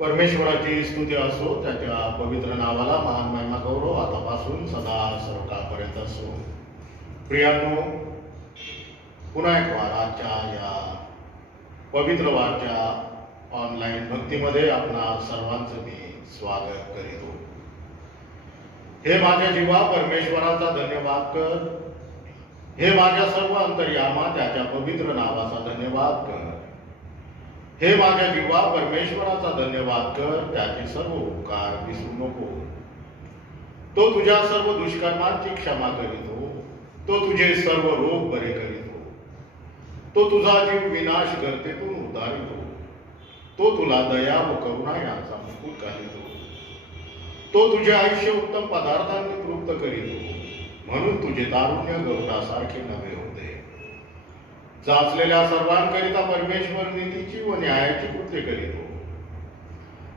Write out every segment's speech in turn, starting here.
परमेश्वराची स्तुती असो, त्याच्या पवित्र नावाला मान महिमा गौरव आतापासून सदा सर्व काळपर्यंत असो. प्रियांनो, पुन्हा एक वार आजच्या या पवित्र वारच्या ऑनलाईन भक्तीमध्ये आपणा सर्वांचं मी स्वागत करीतो. हे माझ्या जीवा परमेश्वराचा धन्यवाद कर. हे माझ्या सर्व अंतर्यामा त्याच्या पवित्र नावाचा धन्यवाद कर. हे माझ्या जीवा परमेश्वराचा धन्यवाद कर. त्याचे सर्व उपकार विसरू नको. तो तुझ्या सर्व दुष्कर्मांची क्षमा करीतो. तो तुझे सर्व रोग बरे करीतो. तो तुझा जीव विनाश गर्तेतून उद्धारितो. तो तुला दया व करुणा यांचा मुकुट घालितो. तो तुझे आयुष्य उत्तम पदार्थांनी तृप्त करीतो. म्हणून तुझे तारुण्य गवतासारखे नवे होते. जाचलेल्या सर्वांकरिता परमेश्वर नीतीची व न्यायाची कृत्ये करीतो.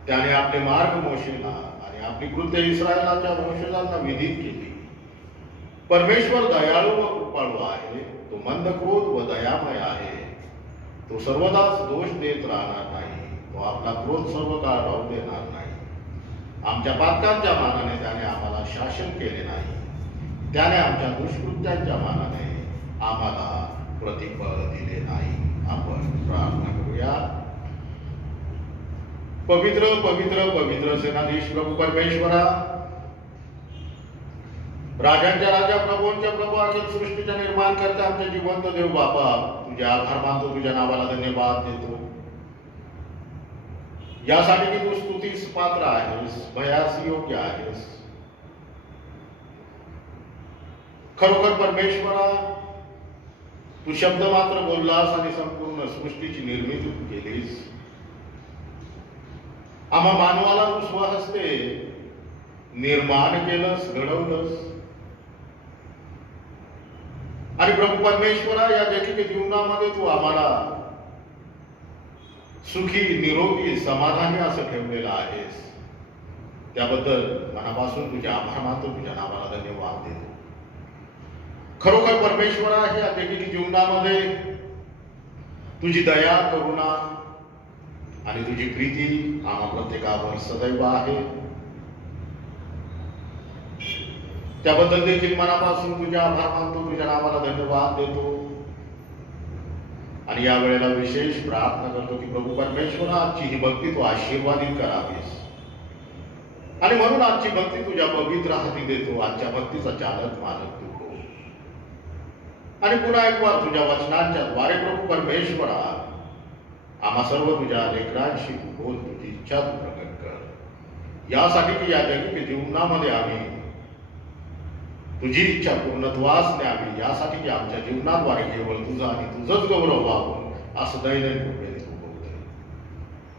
त्याने आपले मार्ग मोशेला आणि आपली कृत्ये इस्रायलाच्या वंशजांना विधित केली. परमेश्वर दयाळू व कृपाळू आहे. तो मंद क्रोध व दयामय आहे. तो सर्वदाच दोष देत राहणार नाही. तो आपला क्रोध सर्व काळ राहू देणार नाही. आमच्या पातकांच्या मानाने त्याने आम्हाला शासन केले नाही. त्याने आमच्या दुष्कृत्यांच्या मानाने आम्हाला प्रतिफळ दिले नाही. आपण प्रार्थना करूया. पवित्र पवित्र पवित्र सेनाधीश प्रभू परमेश्वरा, राजांच्या राजा प्रभूंच्या प्रभू अखिल सृष्टीच्या निर्माण करता आमच्या जिवंत देव बापा, तुझे आभार मानतो. तुझ्या नावाला धन्यवाद देतो यासाठी की तू स्तुतीस पात्र आहेस, भयास योग्य आहेस. खरोखर परमेश्वरा, तू शब्द मात्र बोललास आणि संपूर्ण सृष्टीची निर्मिती केलीस. आम्हा मानवाला तू स्वहस्ते निर्माण केलंस, घडवलंस. आणि प्रभू परमेश्वरा, या जगाच्या जीवनामध्ये तू आम्हाला सुखी, निरोगी, समाधानी असं ठेवलेलं आहेस. त्याबद्दल मनापासून तुझे आभार मानतो. तुझ्या नावाला धन्यवाद देतो. खरोखर परमेश्वरा, हे जगाच्या जीवनामध्ये तुझी दया, करुणा आणि तुझी प्रीती आम्हा प्रत्येकावर सदैव आहे. त्याबद्दल देखील मनापासून तुझे आभार मानतो. तुझ्या नावाला धन्यवाद देतो. आणि या वेळेला विशेष प्रार्थना करतो की प्रभू परमेश्वरा, आजची ही भक्ती तू आशीर्वादित करावीस. आणि म्हणून आजची भक्ती तुझ्या पवित्र हाती देतो. आजच्या भक्तीचा चालक मालक तू हो. आणि पुन्हा एक वार तुझ्या वचनांच्या द्वारे प्रभू परमेश्वरा, आम्हा सर्व तुझ्या लेकरांशी तू बोल. तुझी इच्छा तू प्रकट कर. यासाठी की या जगाच्या जीवनामध्ये आम्ही तुझी इच्छा पूर्णत्वास न्यावी. यासाठी की आमच्या जीवनाद्वारे केवळ तुझा आणि तुझंच गौरव व्हावं असं दैनंदिन कृपेने तू बोलतोय.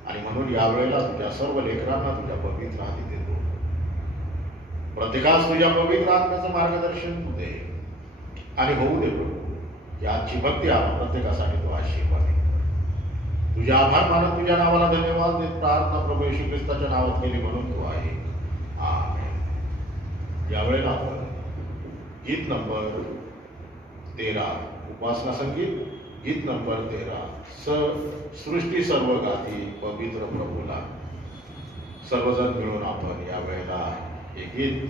आणि म्हणून यावेळेला तुझ्या सर्व लेकरांना तुझ्या पवित्र हाती देतो. प्रत्येकास तुझ्या पवित्र आत्म्याचं मार्गदर्शन तू दे आणि होऊ दे प्रभू. याची भक्ती आम्हा प्रत्येकासाठी तू आशीर्वाद दे. तुझे आभार मानत तुझ्या नावाला धन्यवाद देत प्रार्थना प्रभू येशू ख्रिस्ताच्या नावात केली म्हणून तू आहे. आमेन. यावेळेला आपण गीत नंबर 13, उपासना संगीत, गीत नंबर 13, सृष्टी सर्व गाती पवित्र प्रभूला. सर्वजण मिळून आपण या वेळेला हे गीत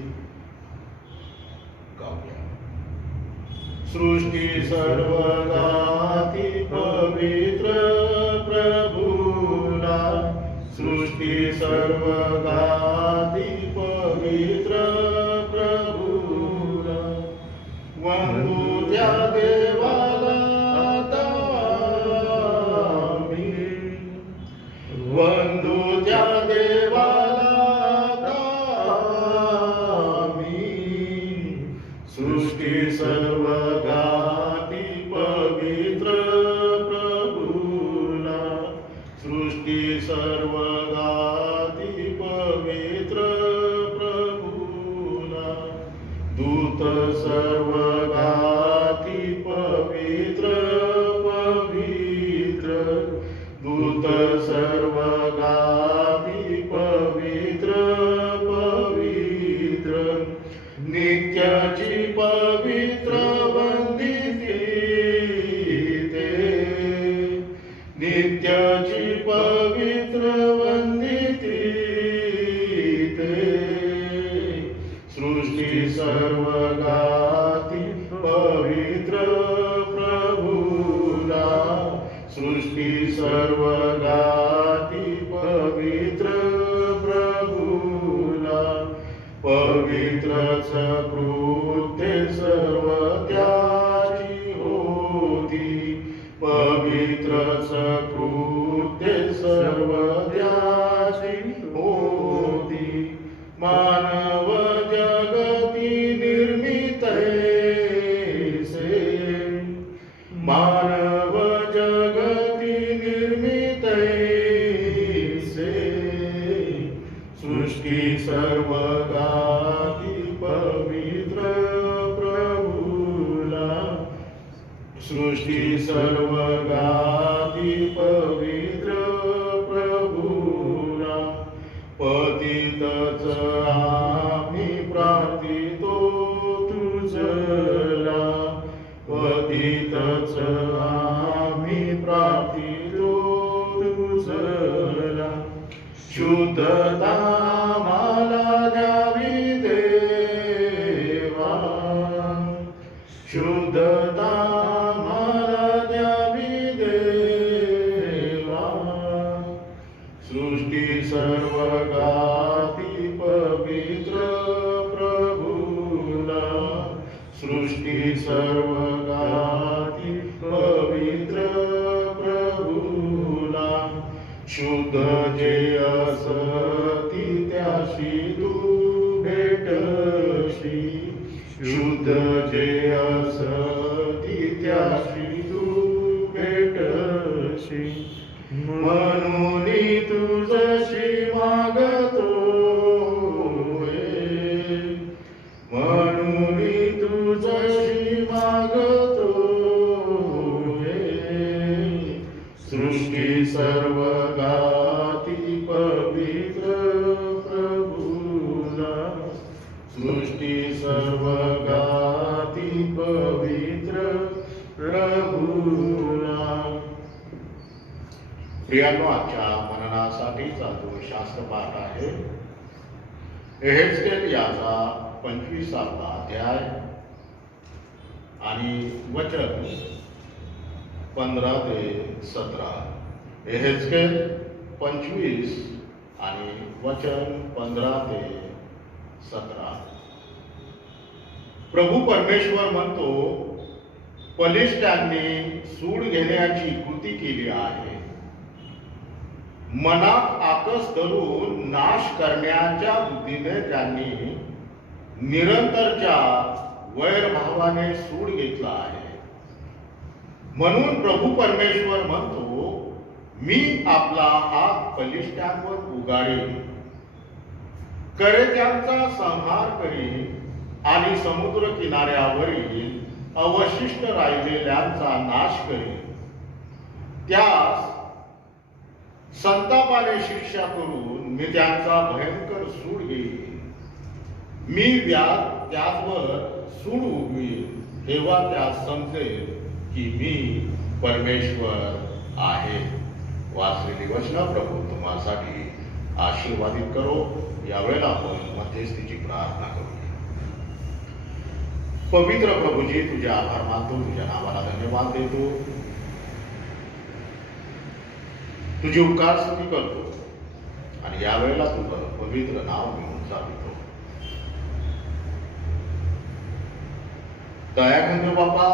गाऊया. सृष्टी सर्व गाती पवित्र प्रभूला. सृष्टी सर्व गाती पवित्र प्रभूला. वंदू त्या देवाला आम्ही. वंदू त्या देवाला आम्ही. सृष्टी सर्व गाती पवित्र सृष्टी सर्व गाती पवित्र प्रभूला, पवित्रच कृत्ये सर्व त्याची होती, पवित्रच कृत्ये सर्व त्याची होती. मानव जगती निर्मितैसे, मानव जगती निर्मितैसे, सृष्टी सर्व गाती पवित्र प्रभूला, सृष्टी सर्व गाती पवित्र प्रभूला. पतितच आम्ही प्रार्थितो तुझला, पतितच आम्ही प्रार्थितो तुझला. शुद्धता आम्हाला द्यावी देवा, शुद्धता आम्हाला द्यावी देवा. सृष्टी सर्व गाती पवित्र प्रभूला, सृष्टी सर्व गाती पवित्र प्रभूला. शुद्ध जे असती त्याशी तू भेटशी, शुद्ध जे असती त्याशी तू भेटशी. म्हणून तुझशी मागतो, म्हणून तुझशी मागतो. सृष्टी सर्व गाती पवित्र प्रभूला, सृष्टी सर्व गाती पवित्र प्रभूला. प्रियांनो, आजच्या मननासाठीचा जो शास्त्रपाठ आहे एहेजकेल याचा 25वा अध्याय आणि वचन 15 ते 17. एहेजकेल 25 आणि वचन 15 ते 17. प्रभू परमेश्वर म्हणतो, बलिष्ठांनी सूड घेण्याची कृती केली आहे. मनात आकस धरून नाश करण्याच्या बुद्धीने त्यांनी निरंतरच्या वैरभावाने सूड घेतला आहे. म्हणून प्रभू परमेश्वर म्हणतो, मी आपला हात बलिष्ठांवर उगाडेन, करेत्यांचा संहार करीन आणि समुद्र किनाऱ्यावरील अवशिष्ट राहिलेल्यांचा नाश करीन. त्यास संतापाने शिक्षा करून मी त्यांचा भयंकर सूड घेईन. मी त्याचवर सूड उगवीन, तेव्हा त्यास समजेल की मी परमेश्वर आहे. वाचलेली वचनं प्रभू तुम्हासाठी आशीर्वादित करो. यावेळेला आपण मध्यस्थीची प्रार्थना करूया. पवित्र प्रभूजी, तुझे आभार मानतो, तुझ्या नावाला धन्यवाद देतो, तुझी उपकार स्तुती करतो आणि यावेळेला तुझं पवित्र नाव घेऊन चालतो. दयागंध बापा,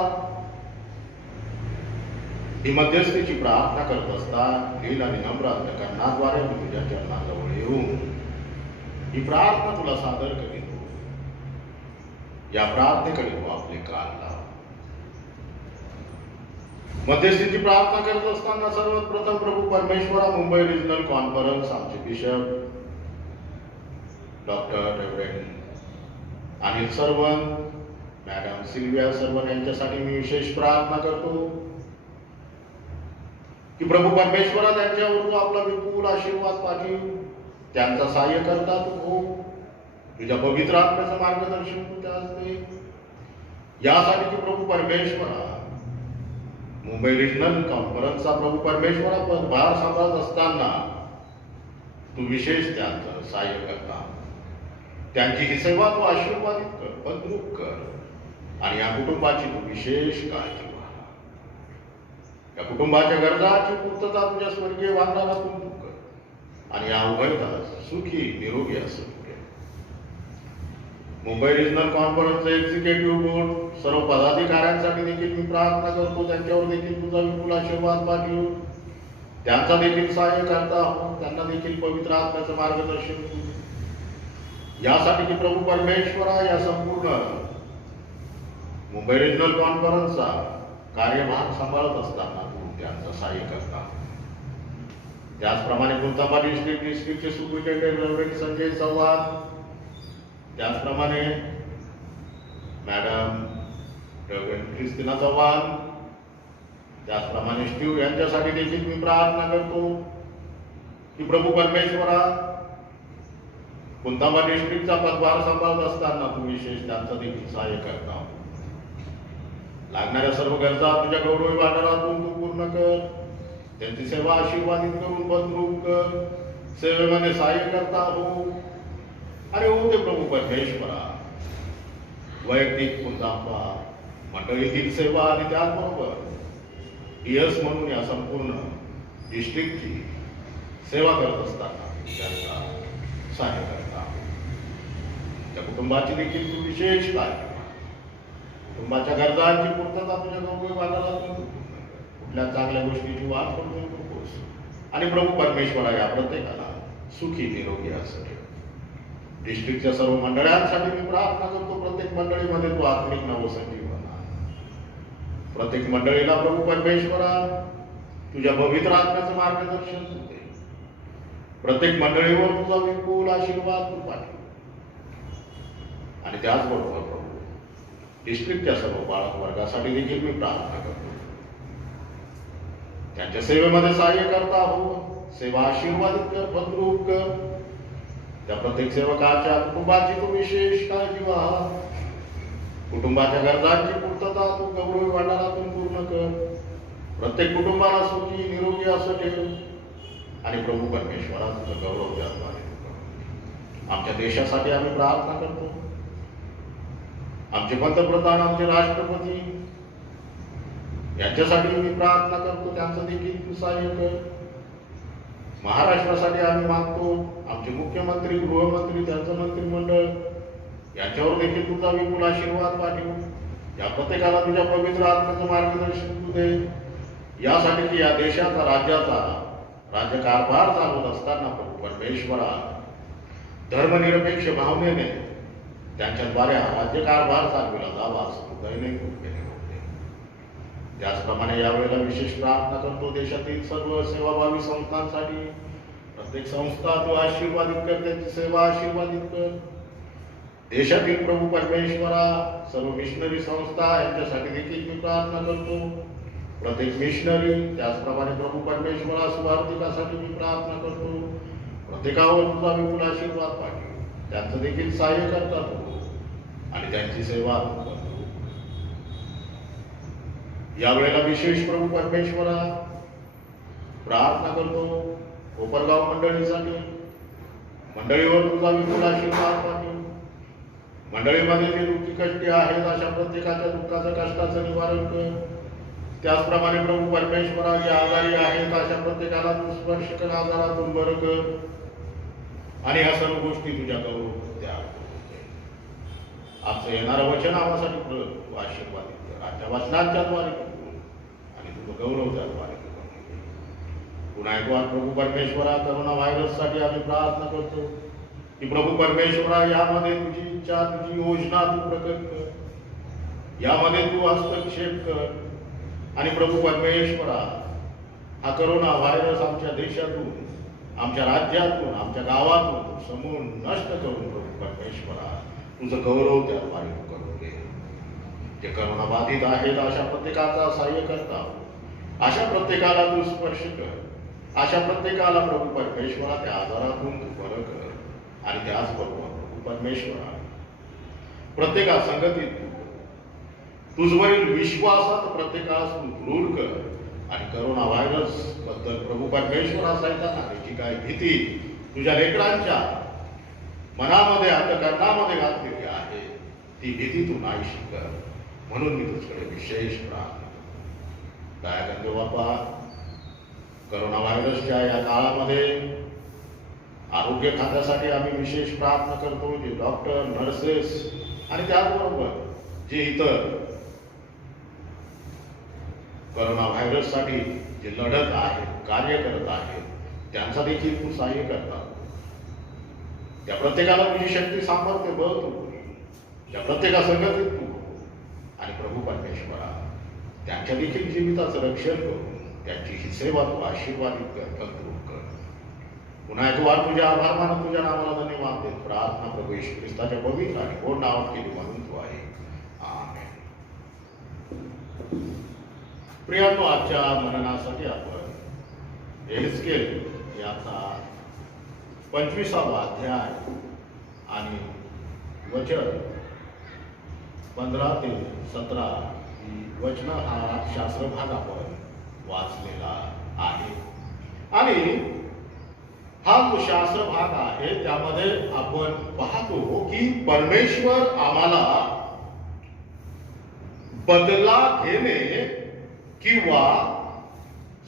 ही मध्यस्थीची प्रार्थना करत असता लील आणि नम्र अंतकरणाद्वारे मी तुझ्या चरणाजवळ येऊन ही प्रार्थना तुला सादर करीतो. या प्रार्थनेकडे तू आपले कान लाव. मध्यस्थीची प्रार्थना करत असताना सर्वात प्रथम प्रभू परमेश्वरा, मुंबई रिजनल कॉन्फरन्स आमचे bishop doctor reverend Anil Sarwan, madam Sylvia Sarwan यांच्यासाठी मी विशेष प्रार्थना करतो की प्रभू परमेश्वरा, त्यांच्यावर तू आपला विपुल आशीर्वाद पाठव, त्यांचा सहाय्य करता तू हो, तुझ्या पवित्र आत्म्याचं मार्गदर्शन तू त्यास दे. यासाठी की प्रभू परमेश्वरा, मुंबई रिजनल कॉन्फरन्सचा प्रभू परमेश्वरा पदभार सांभाळत असताना तू विशेष त्यांचं सहाय्य करता, त्यांची ही सेवा तू आशीर्वादित कर, बंधुक कर आणि या कुटुंबाची तू विशेष काळजी घ्या. या कुटुंबाच्या गरजाची पूर्तता तुझ्या स्वर्गीय वागणारातून तू कर आणि या उभयतास सुखी निरोगी असं तू कर. मुंबई रिजनल कॉन्फरन्सचे एक्झिक्युटिव्ह बोर्ड सर्व पदाधिकाऱ्यांसाठी देखील मी प्रार्थना करतो, त्यांच्यावर देखील तुझा विपुल आशीर्वाद पाठवून त्यांचा देखील सहाय्य करता हो, त्यांना देखील पवित्र आत्म्याचं मार्गदर्शन तू दे. यासाठी की प्रभू परमेश्वरा या संपूर्ण मुंबई रिजनल कॉन्फरन्सचा कार्यभार सांभाळत असताना तू त्यांचं सहाय्य करता. त्याचप्रमाणे कुलताबा डिस्ट्रिक्टचे सुपरिटेंडेंट रेव्हरंड संजय चव्हाण, त्याचप्रमाणे मॅडम रेव्हरंड क्रिस्टिना चव्हाण, त्याचप्रमाणे स्टीव यांच्यासाठी देखील मी प्रार्थना करतो की प्रभू परमेश्वरा कुलताबा डिस्ट्रिक्टचा पदभार सांभाळत असताना तू विशेष त्यांचं देखील सहाय्य करता. लागणाऱ्या सर्व गरजा तुझ्या गौरवी वाटारातून तू पूर्ण कर. त्यांची सेवा आशीर्वादित करून बदलून कर. सेवेमध्ये सहाय्य करता हो आणि हो ते प्रभू परमेश्वरा वैयक्तिक कुलताबा मंडळीतील सेवा आणि त्याचबरोबर डीएस म्हणून या संपूर्ण डिस्ट्रिक्टची सेवा करत असताना त्यांचा सहाय्य करता. त्या कुटुंबाची देखील तू विशेष काळजी, कुटुंबाच्या गरजांची पूर्तता तुझ्या गौरवी वाटारातून कुठल्या चांगल्या गोष्टीची वाट करून नकोस आणि प्रभू परमेश्वरा या प्रत्येकाला सुखी निरोगी असं ठेव. डिस्ट्रिक्टच्या सर्व मंडळांसाठी मी प्रार्थना करतो, प्रत्येक मंडळीमध्ये तू आत्मिक नवसंजीवन आण. प्रत्येक मंडळीला प्रभू परमेश्वरा तुझ्या पवित्र आत्म्याचं मार्गदर्शन तू दे. प्रत्येक मंडळीवर तुझा विपुल आशीर्वाद तू पाठव आणि त्याचबरोबर प्रभू डिस्ट्रिक्टच्या सर्व बाळक वर्गासाठी देखील मी प्रार्थना करतो, त्यांच्या सेवेमध्ये सहाय्य करता हो. सेवा आशीर्वादित कर, फलरूप कर. त्या प्रत्येक सेवकाच्या कुटुंबाची तू विशेष काळजी व्हा. कुटुंबाच्या गरजांची पूर्तता तू गौरवी वाटारातून पूर्ण कर. प्रत्येक कुटुंबाला सुखी निरोगी असं ठेव आणि प्रभू परमेश्वरा तुझं गौरव द्याद्वारे आमच्या देशासाठी आम्ही प्रार्थना करतो. आमचे पंतप्रधान, आमचे राष्ट्रपती यांच्यासाठी मी प्रार्थना करतो, त्यांचं देखील तू सहाय्य कर. महाराष्ट्रासाठी आम्ही मागतो, आमचे मुख्यमंत्री, गृहमंत्री, त्यांचं मंत्रिमंडळ यांच्यावर देखील तुझा विपुल आशीर्वाद पाठव. या प्रत्येकाला तुझ्या पवित्र आत्म्याचं मार्गदर्शन तू दे. यासाठी की या देशाचा, राज्याचा राज्यकारभार चालवत असताना प्रभू परमेश्वरा धर्मनिरपेक्ष भावनेने त्यांच्याद्वारे हा राज्यकारभार चालविला जावा असं तू दैनिक कृपेने होते. त्याचप्रमाणे यावेळेला विशेष प्रार्थना करतो देशातील सर्व सेवाभावी संस्थांसाठी. प्रत्येक संस्था तू आशीर्वादित कर, त्यांची सेवा आशीर्वादित कर. देशातील प्रभू परमेश्वरा सर्व मिशनरी संस्था यांच्यासाठी देखील मी प्रार्थना करतो. प्रत्येक मिशनरी, त्याचप्रमाणे प्रभू परमेश्वरा सुवार्तिकासाठी मी प्रार्थना करतो. प्रत्येकावर तुझा विपुल आशीर्वाद पाठव, त्यांचं देखील सहाय्य करतात आणि त्यांची सेवा. यावेळेला विशेष प्रभू परमेश्वरा प्रार्थना करतो कोपरगाव मंडळीसाठी. मंडळीवर तुझा विपुल आशीर्वाद पाठव. मंडळीमध्ये जे दुःखी कष्टी आहेत अशा प्रत्येकाच्या दुःखाचं, कष्टाचं निवारण कर. त्याचप्रमाणे प्रभू परमेश्वरा जे आजारी आहेत अशा प्रत्येकाला तू स्पर्श कर, आजारातून बरं कर आणि या सर्व गोष्टी तुझ्या गौरव द्या. आजचं येणारं वचन आम्हासाठी तू आशीर्वादित कर. आजच्या वचनांच्या द्वारे आणि तुझं गौरव त्याद्वारे पुन्हा एक वार प्रभू परमेश्वरा करोना व्हायरससाठी आम्ही प्रार्थना करतो की प्रभू परमेश्वरा यामध्ये तुझी इच्छा, तुझी योजना तू प्रकट कर. यामध्ये तू हस्तक्षेप कर आणि प्रभू परमेश्वरा हा करोना व्हायरस आमच्या देशातून, आमच्या राज्यातून, आमच्या गावातून समूळ नष्ट करून प्रभू परमेश्वरा तुझं गौरव त्याद्वारे करून दे. जे करोना बाधित आहेत अशा प्रत्येकाचा सहाय्य करता, अशा प्रत्येकाला तू स्पर्श कर. अशा प्रत्येकाला प्रभू परमेश्वरा त्या आजारातून तू बरं कर आणि त्याचबरोबर प्रभू परमेश्वरा प्रत्येका संगतीत तुझवरील विश्वासात प्रत्येकास तू दृढ कर आणि करोना व्हायरस बद्दल प्रभू परमेश्वरा सैतानाने जी काय भीती तुझ्या लेकरांच्या मनामध्ये, अंतःकरणामध्ये घातलेली आहे ती भीती तू नाहीशी कर. म्हणून मी तुझ्याकडे विशेष प्रार्थना करतो. दयानंद बाप्पा, करोना व्हायरसच्या या काळामध्ये आरोग्य खात्यासाठी आम्ही विशेष प्रार्थना करतो. जे डॉक्टर, नर्सेस आणि त्याचबरोबर जे इतर करोना व्हायरससाठी जे लढत आहेत, कार्य करत आहेत, त्यांचा देखील तू सहाय्य करता. त्या प्रत्येकाला तुझी शक्ती, सामर्थ्य, बळ तू, त्या प्रत्येका संगतीत तू आणि प्रभू परमेश्वरा त्यांच्या देखील जीविताचं रक्षण करून त्यांची ही सेवा तू आशीर्वादित कर. पुन्हा एक वार तुझ्या आभार मानत तुझ्या नावाला धन्यवाद देत प्रार्थना प्रभू येशू ख्रिस्ताच्या पवित्र आणि गोड नावात केली म्हणून तू आहे. आमेन. प्रियांनो, आजच्या मननासाठी आपण एहेजकेल याचा 25वा अध्याय आणि वचन 15 ते 17 ही वचन हा शास्त्र भाग आपण वाचलेला आहे. आणि हा जो शास्त्र भाग आहे त्यामध्ये आपण पाहतो की परमेश्वर आम्हाला बदला घेणे किंवा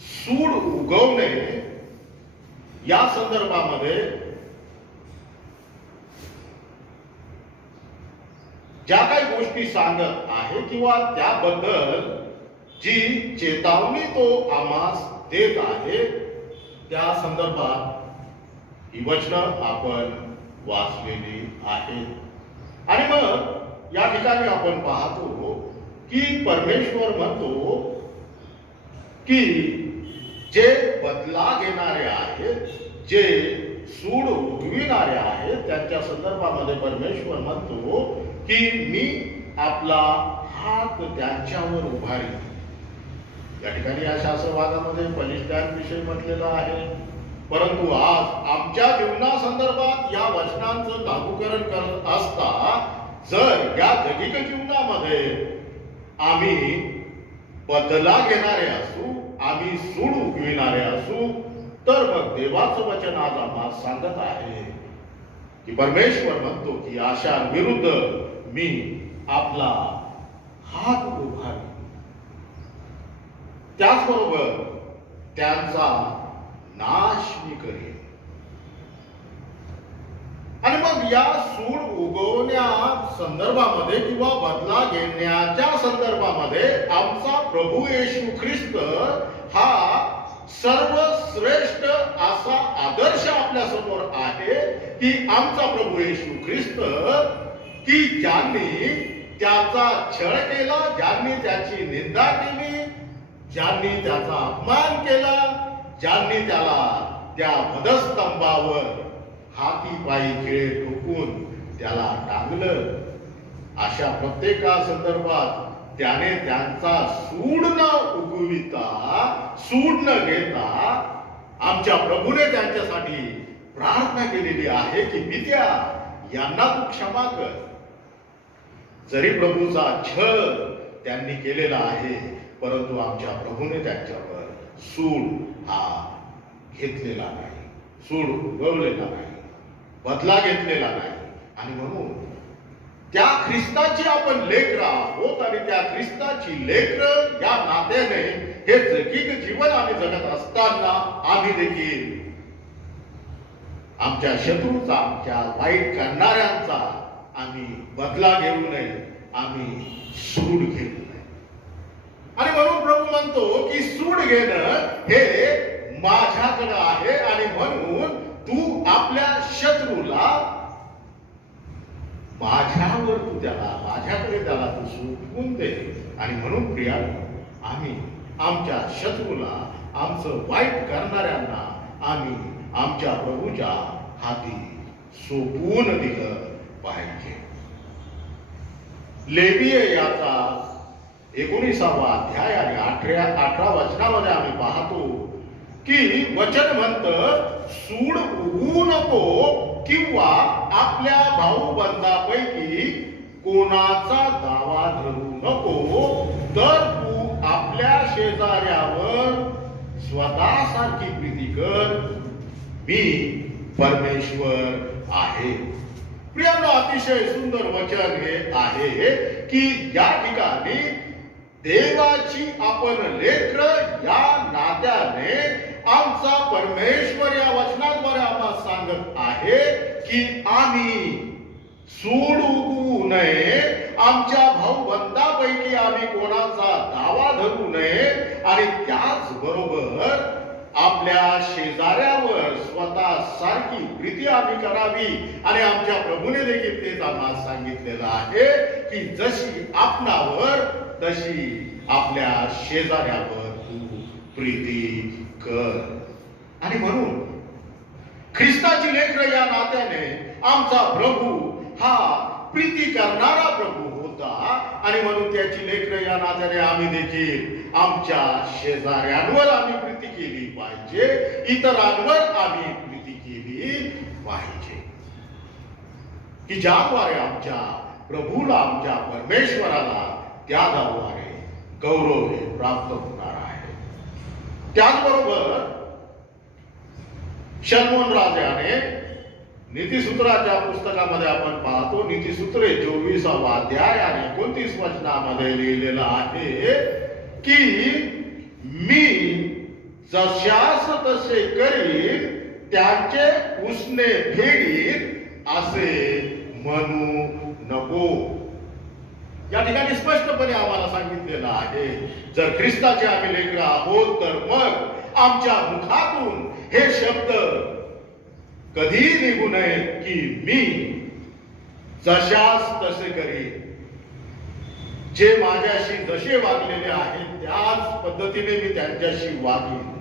सूड उगवणे या संदर्भामध्ये ज्या काही गोष्टी सांगत आहे किंवा त्याबद्दल जी चेतावणी तो आम्हास देत आहे त्या संदर्भात ही वचनं आपण वाचलेली आहेत. आणि मग या ठिकाणी आपण पाहतो की परमेश्वर म्हणतो की जे बदला घेणारे आहेत, जे सूड उगविणारे आहेत, त्यांच्या संदर्भामध्ये परमेश्वर म्हणतो की मी आपला हात त्यांच्यावर उभारी. या ठिकाणी या शास्त्रवादामध्ये बलिष्ठांविषयी म्हटलेलं आहे. परंतु आज आमच्या जीवनासंदर्भात या वचनांचं लागूकरण करत असता जर या जगिक जीवनामध्ये आम्ही बदला घेणारे असू, आम्ही सूड उगविणारे असू, तर मग देवाचं वचन आज आम्हाला सांगत आहे की परमेश्वर म्हणतो की अशा विरुद्ध मी आपला हात उभारी. त्याचबरोबर त्यांचा नाश मी करेन. आणि मग या सूड उगवण्या संदर्भामध्ये किंवा बदला घेण्याच्या संदर्भामध्ये आमचा प्रभू येशू ख्रिस्त हा सर्वश्रेष्ठ असा आदर्श आपल्या समोर आहे की आमचा प्रभू येशू ख्रिस्त की ज्यांनी त्याचा छळ केला, ज्यांनी त्याची निंदा केली, ज्यांनी त्याचा अपमान केला, ज्यांनी त्याला त्या वधस्तंभावर हाती पायी खिळे ठोकून त्याला टांगलं, अशा प्रत्येका संदर्भात त्याने त्यांचा सूड न उगविता, सूड न घेता आमच्या प्रभूने त्यांच्यासाठी प्रार्थना केलेली आहे की पित्या यांना तू क्षमा कर. जरी प्रभूचा छळ त्यांनी केलेला आहे, परंतु आमच्या प्रभूने त्यांच्यावर सूड हा घेतलेला नाही, सूड उगवलेला नाही, बदला घेतलेला नाही. आणि म्हणून त्या ख्रिस्ताची आपण लेकरं आहोत आणि त्या ख्रिस्ताची लेकरं या नात्याने हे जगिक जीवन आम्ही जगत असताना आम्ही देखील आमच्या शत्रूचा, आमच्या वाईट करणाऱ्यांचा आम्ही बदला घेऊ नये, आम्ही सूड घेऊ नये. आणि म्हणून प्रभू म्हणतो की सूड घेणं हे माझ्याकडे आहे आणि म्हणून तू आपल्या शत्रूला माझ्यावर तू त्याला, माझ्याकडे त्याला तू सोपवून दे. आणि म्हणून प्रियानो, आम्ही आमच्या शत्रूला, आमचं वाईट करणाऱ्यांना आम्ही आमच्या प्रभूच्या हाती सोपवून दिलं पाहिजे. लेवीय याचा 19वा अध्याय आणि 18 वचनामध्ये आम्ही पाहतो की वचन म्हणतं सूड उगवू नको किंवा आपल्या भाऊ बंधापैकी कोणाचा दावा धरू नको, तर तू आपल्या शेजाऱ्यावर स्वतःसारखी प्रीती कर, मी परमेश्वर आहे. प्रियांनो, अतिशय सुंदर वचन हे आहे की या ठिकाणी देवाची आपण लेकर या नात्याने आमचा परमेश्वर या वचनाद्वारे आम्हाला सांगत आहे की आम्ही सूड उगवू नये, आमच्या भाऊबंदापैकी आम्ही कोणाचा दावा धरू नये आणि त्याचबरोबर आपल्या शेजाऱ्यावर स्वतः सारखी प्रीती आम्ही करावी. आणि आमच्या प्रभूने देखील तेच आम्हाला सांगितलेलं आहे की जशी आपणावर तशी आपल्या शेजाऱ्यावर तू प्रीती कर. आणि म्हणून ख्रिस्ताची लेकरं या नात्याने आमचा प्रभू हा प्रीती करणारा प्रभू होता आणि म्हणून त्याची लेकरं या नात्याने आम्ही देखील आमच्या शेजाऱ्यांवर आम्ही प्रीती केली पाहिजे, इतरांवर आम्ही प्रीती केली पाहिजे की ज्याद्वारे आमच्या प्रभूला आमच्या परमेश्वराला त्याद्वारे गौरव हे प्राप्त होणार आहे. त्याचबरोबर शलोमोन राजाने नीतिसूत्राच्या पुस्तकामध्ये आपण पाहतो, नीतिसूत्रे 24वा अध्याय आणि 29 वचनामध्ये लिहिलेलं आहे की मी जशास तसे करीन त्यांचे उसने फेडीन असे म्हणू नको. या ठिकाणी स्पष्टपणे आम्हाला सांगितलेलं आहे जर ख्रिस्ताचे आम्ही लेकरं आहोत तर मग आमच्या मुखातून हे शब्द कधी निघू नये की मी जशास तसे करीन. जे माझ्याशी जसे वागलेले आहेत त्याच पद्धतीने मी त्यांच्याशी वागेन.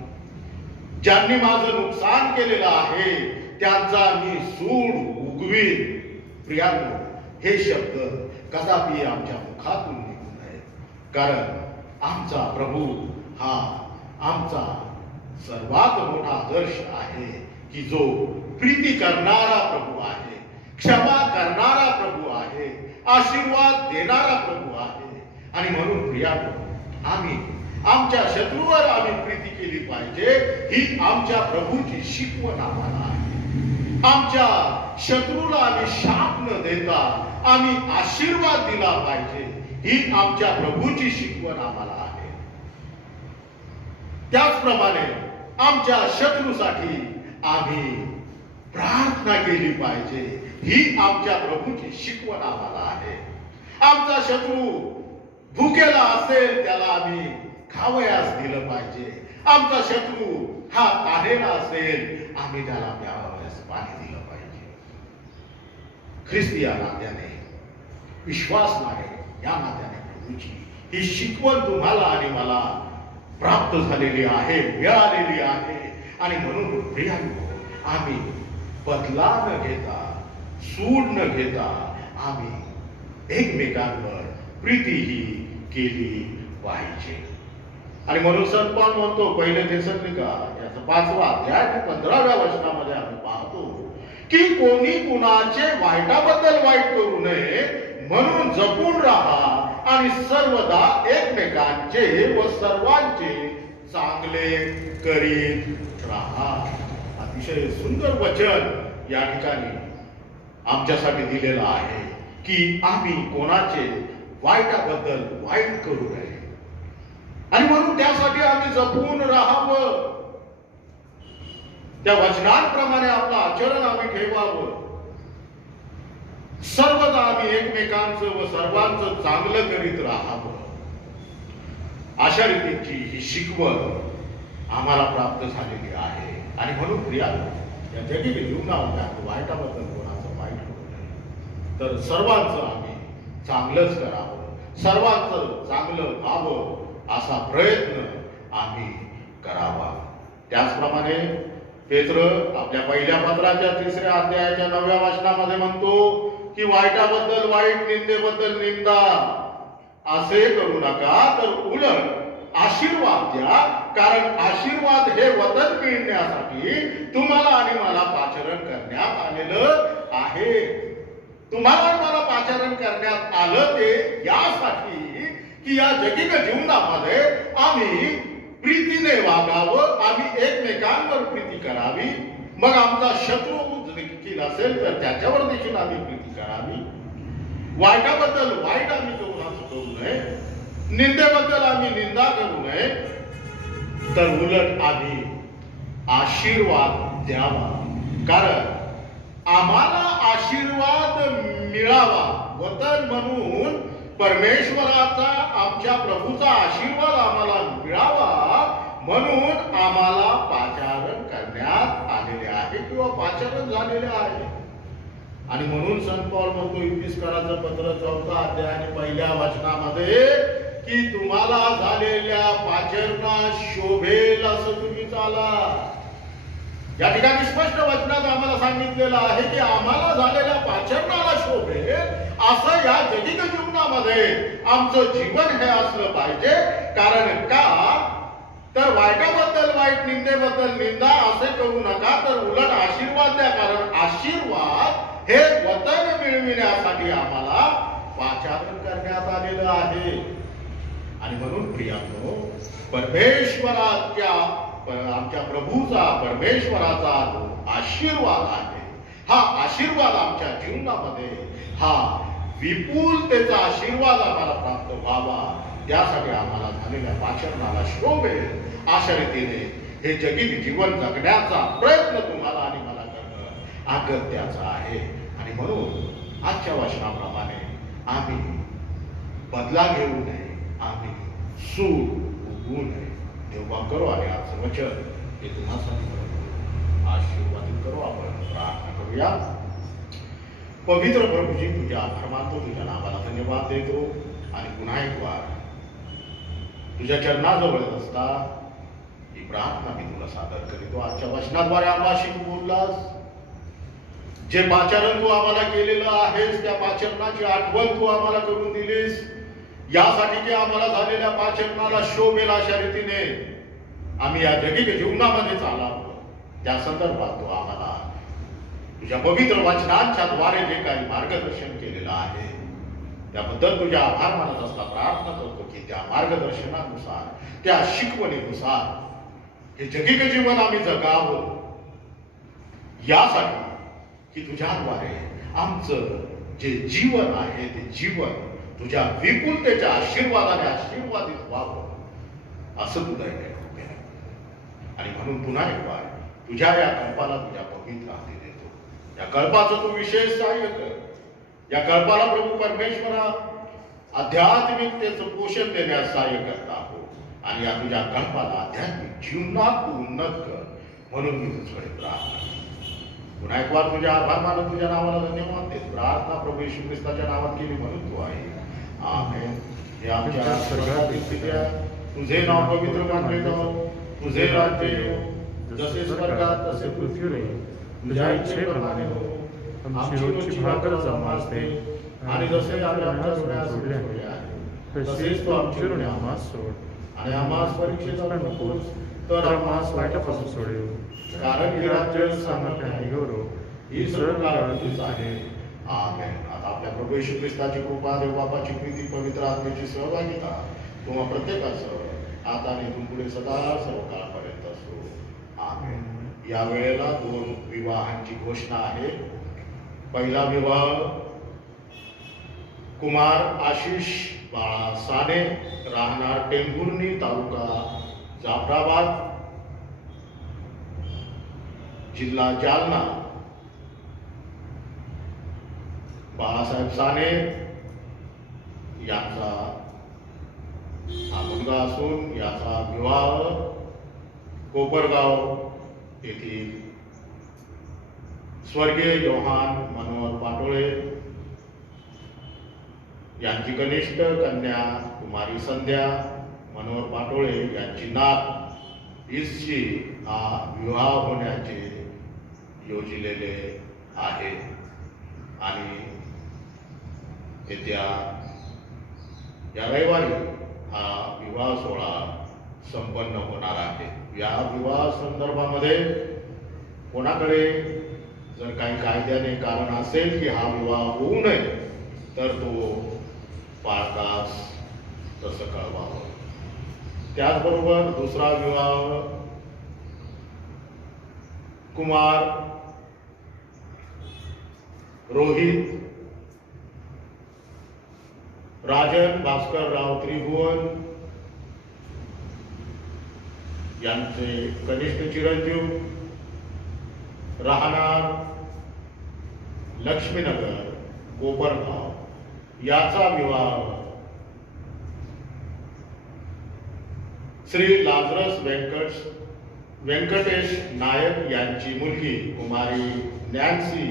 ज्यांनी माझं नुकसान केलेलं आहे त्यांचा मी सूड उगवीन. प्रियांनो, हे शब्द कदापि आमच्या मुखातून निघू नये, कारण आमचा प्रभू हा आमचा सर्वात मोठा आदर्श आहे की जो प्रीती करणारा प्रभू आहे, क्षमा करणारा प्रभू आहे, आशीर्वाद देणारा प्रभू आहे. आणि म्हणून प्रियांनो, आम्ही आमच्या शत्रूवर आम्ही प्रीती केली पाहिजे ही आमच्या प्रभूची शिकवण आम्हाला आहे. आमच्या शत्रूला आम्ही शाप न देता आम्ही आशीर्वाद दिला पाहिजे ही आमच्या प्रभूची शिकवण आम्हाला आहे. त्याचप्रमाणे आमच्या शत्रूसाठी आम्ही प्रार्थना केली पाहिजे ही आमच्या प्रभूची शिकवण आम्हाला आहे. आमचा शत्रू भुकेला असेल त्याला आम्ही खावयास दिलं पाहिजे. आमचा शत्रू हा तहानेला असेल आम्ही त्याला प्यावयास पाणी दिलं पाहिजे. ख्रिस्ती या नात्याने, विश्वासणारे या नात्याने प्रभूची ही शिकवण तुम्हाला आणि मला प्राप्त झालेली आहे, मिळालेली आहे. आणि म्हणून प्रियांनो, आम्ही बदला न घेता, सूड न घेता आम्ही एकमेकांवर प्रीती ही केली पाहिजे. आणि म्हणून संत पाऊल म्हणतो पहिले थेसलोनिका याचा 5वा अध्याय 15व्या वचनामध्ये आम्ही पाहतो की कोणी कुणाचे वाईटाबद्दल वाईट करू नये म्हणून जपून राहा आणि सर्वदा एकमेकांचे व सर्वांचे चांगले करीत राहा. अतिशय सुंदर वचन या ठिकाणी आमच्यासाठी दिलेलं आहे की आम्ही कोणाचे वाईटाबद्दल वाईट करू नये आणि म्हणून त्यासाठी आम्ही जपून राहावं. त्या वचनांप्रमाणे आपलं आचरण आम्ही ठेवावं. सर्वदा आम्ही एकमेकांचं व सर्वांचं चांगलं करीत राहावं. अशा रीतीची ही शिकवण आम्हाला प्राप्त झालेली आहे. आणि म्हणून प्रियांनो, या जगातील जीवनामध्ये वाईटाबद्दल कोणाचं वाईट होऊ नये, तर सर्वांचं आम्ही चांगलंच करावं, सर्वांचं चांगलं व्हावं असा प्रयत्न आम्ही करावा. त्याचप्रमाणे पेत्र आपल्या पहिल्या पत्राच्या 3ऱ्या अध्यायाच्या 9व्या वचनामध्ये म्हणतो की वाईटाबद्दल वाईट, निंदेबद्दल निंदा असे करू नका, तर उलट आशीर्वाद द्या, कारण आशीर्वाद हे वतन मिळण्यासाठी तुम्हाला आणि मला पाचारण करण्यात आलेलं आहे. तुम्हाला आणि मला पाचारण करण्यात आलं ते यासाठी की या जगिक जीवनामध्ये आम्ही प्रीतीने वागावं, आम्ही एकमेकांवर प्रीती करावी. मग आमचा शत्रू देखील असेल तर त्याच्यावर देखील आम्ही प्रीती करावी. वाईटाबद्दल वाईट आम्ही करू नये, निंदेबद्दल आम्ही निंदा करू नये, तर उलट आम्ही आशीर्वाद द्यावा, कारण आम्हाला आशीर्वाद मिळावा. वतन म्हणून परमेश्वराचा, आमच्या प्रभूचा आशीर्वाद आम्हाला मिळावा म्हणून आम्हाला पाचारण करण्यात आलेले आहे किंवा पाचारण झालेले आहे. आणि म्हणून संत पौल म्हणतो इफिसकराचं पत्र 4 अध्याय आणि 1 वचनामध्ये की तुम्हाला झालेल्या पाचरणात शोभेल असं तुम्ही चाला. या ठिकाणी स्पष्ट वचनात आम्हाला सांगितलेलं आहे की आम्हाला झालेल्या पाचरणाला शोभेल असं या जगिक जीवनामध्ये आमचं जीवन हे असलं पाहिजे. कारण का तर वाईटाबद्दल वाईट, निंदेबद्दल निंदा असे करू नका, तर उलट आशीर्वाद द्या, कारण आशीर्वाद हे वतन मिळविण्यासाठी आम्हाला पाचारण करण्यात आलेलं आहे. आणि म्हणून प्रियांनो, परमेश्वराच्या, आमच्या प्रभूचा, परमेश्वराचा जो आशीर्वाद आहे, हा आशीर्वाद आमच्या जीवनामध्ये, हा विपुलतेचा आशीर्वाद आम्हाला प्राप्त व्हावा, त्यासाठी आम्हाला झालेल्या पाचरणाला शोभेल अशा रीतीने हे जगिक जीवन जगण्याचा प्रयत्न तुम्हाला आणि मला करणं अगत्याचं आहे. आणि म्हणून आजच्या वचनाप्रमाणे आम्ही बदला घेऊ नये, आम्ही सूर उगवू नये. तेव्हा करू आणि आजचं वचन हे तुम्हा आशीर्वादित करू. आपण प्रार्थना करूया. पवित्र प्रभूजी, तुझ्या आभार मानतो, तुझ्या नावाला धन्यवाद देतो आणि पुन्हा एक वार तुझ्या चरणाजवळ असता ही प्रार्थना मी तुला सादर करीतो. आजच्या वचनाद्वारे आम्हाशी तू बोललास, जे पाचारण तू आम्हाला केलेलं आहेस त्या पाचरणाची आठवण तू आम्हाला करून दिलीस, यासाठी की आम्हाला झालेल्या पाचरणाला शोभेल अशा रीतीने आम्ही या जगिक जीवनामध्ये चालावं, त्या संदर्भात तू आम्हाला तुझ्या पवित्र वचनांच्या द्वारे जे काही मार्गदर्शन केलेलं आहे त्याबद्दल तुझ्या आभार मानत असता प्रार्थना करतो की त्या मार्गदर्शनानुसार, त्या शिकवणीनुसार हे जगिक जीवन आम्ही जगावं, यासाठी की तुझ्याद्वारे आमचं जे जीवन आहे ते जीवन तुझ्या विपुलतेच्या आशीर्वादाने आशीर्वादित व्हावं असं तुला कृपया. आणि म्हणून पुन्हा एक वार तुझ्या या कल्पाला तुझ्या पवित्र हाती देतो. या कल्पाचं तू विशेष सहाय्य कर. या कल्पाला प्रभू परमेश्वरा आध्यात्मिकतेचं पोषण देण्यास सहाय्य करता हो, आणि या तुझ्या कल्पाला आध्यात्मिक जीवनात तू उन्नत कर म्हणून मी तुझ्याकडे प्रार्थना. पुन्हा एक वार तुझ्या आभार मानत तुझ्या नावाला धन्यवाद देत प्रार्थना प्रभू येशू ख्रिस्ताच्या नावात केली म्हणून तू आहे. आमेन. हे आमच्या स्वर्गातील पित्या, तुझे नाव पवित्र मानले जाओ, तुझे राज्य येवो, जसे स्वर्गात तसे पृथ्वीवर तुझ्या इच्छेप्रमाणे हो. आमची रोजची भाकर आम्हास दे, आणि जसे आम्ही आमच्या सोडण्यास सोडले आहे तसेच तू आमची ऋणे आम्हास सोड, आणि आम्हास परीक्षेत आणू नकोस, तर आम्हास वाईटापासून सोडव, कारण की राज्य, सामर्थ्य आणि गौरव ही सर्व काळ तुझीच आहे. आमेन. आता आपल्या प्रभू येशू ख्रिस्ताची कृपा, देव बापाची प्रीती, पवित्र आत्म्याची सहभागिता तुम्हा प्रत्येकासह आता आणि इथून पुढे सदा सर्व काळापर्यंत असो. आमेन. या वेळेला 2 विवाहांची घोषणा आहे. पहिला विवाह कुमार आशिष बाळा साने, राहणार टेंभुर्णी, तालुका जाफराबाद, जिल्हा जालना. बाळासाहेब साने यांचा हा मुलगा असून याचा विवाह कोपरगाव येथील स्वर्गीय योहान मनोहर पाटोळे यांची कनिष्ठ कन्या कुमारी संध्या मनोहर पाटोळे यांची नात इसशी हा विवाह होण्याचे योजिलेले आहे. आणि येत्या या रविवारी हा विवाह सोहळा संपन्न होणार आहे. या विवाह संदर्भामध्ये कोणाकडे जर काही कायद्याने कारण असेल की हा विवाह होऊ नये तर तो पाळतास तसं कळवावं. त्याचबरोबर दुसरा विवाह कुमार रोहित राजन भास्करराव त्रिभुवन यांचे कनिष्ठ चिरंजीव, राहणार लक्ष्मीनगर कोपरगाव, याचा विवाह श्री लाजरस व्यंकटेश नायक यांची मुलगी कुमारी नॅन्सी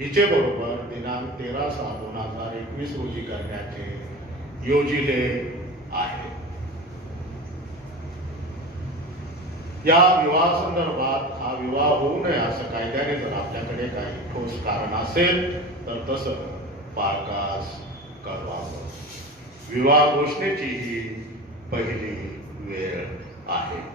हिचे बरोबर दिनांक 13/6/2021 रोजी करण्याचे योजिले आहे. या विवाहासंदर्भात हा विवाह होऊ नये असं कायद्याने जर आपल्याकडे काही ठोस कारण असेल तर तसं पारकास कळवावं. विवाह घोषणेची ही पहिली वेळ आहे.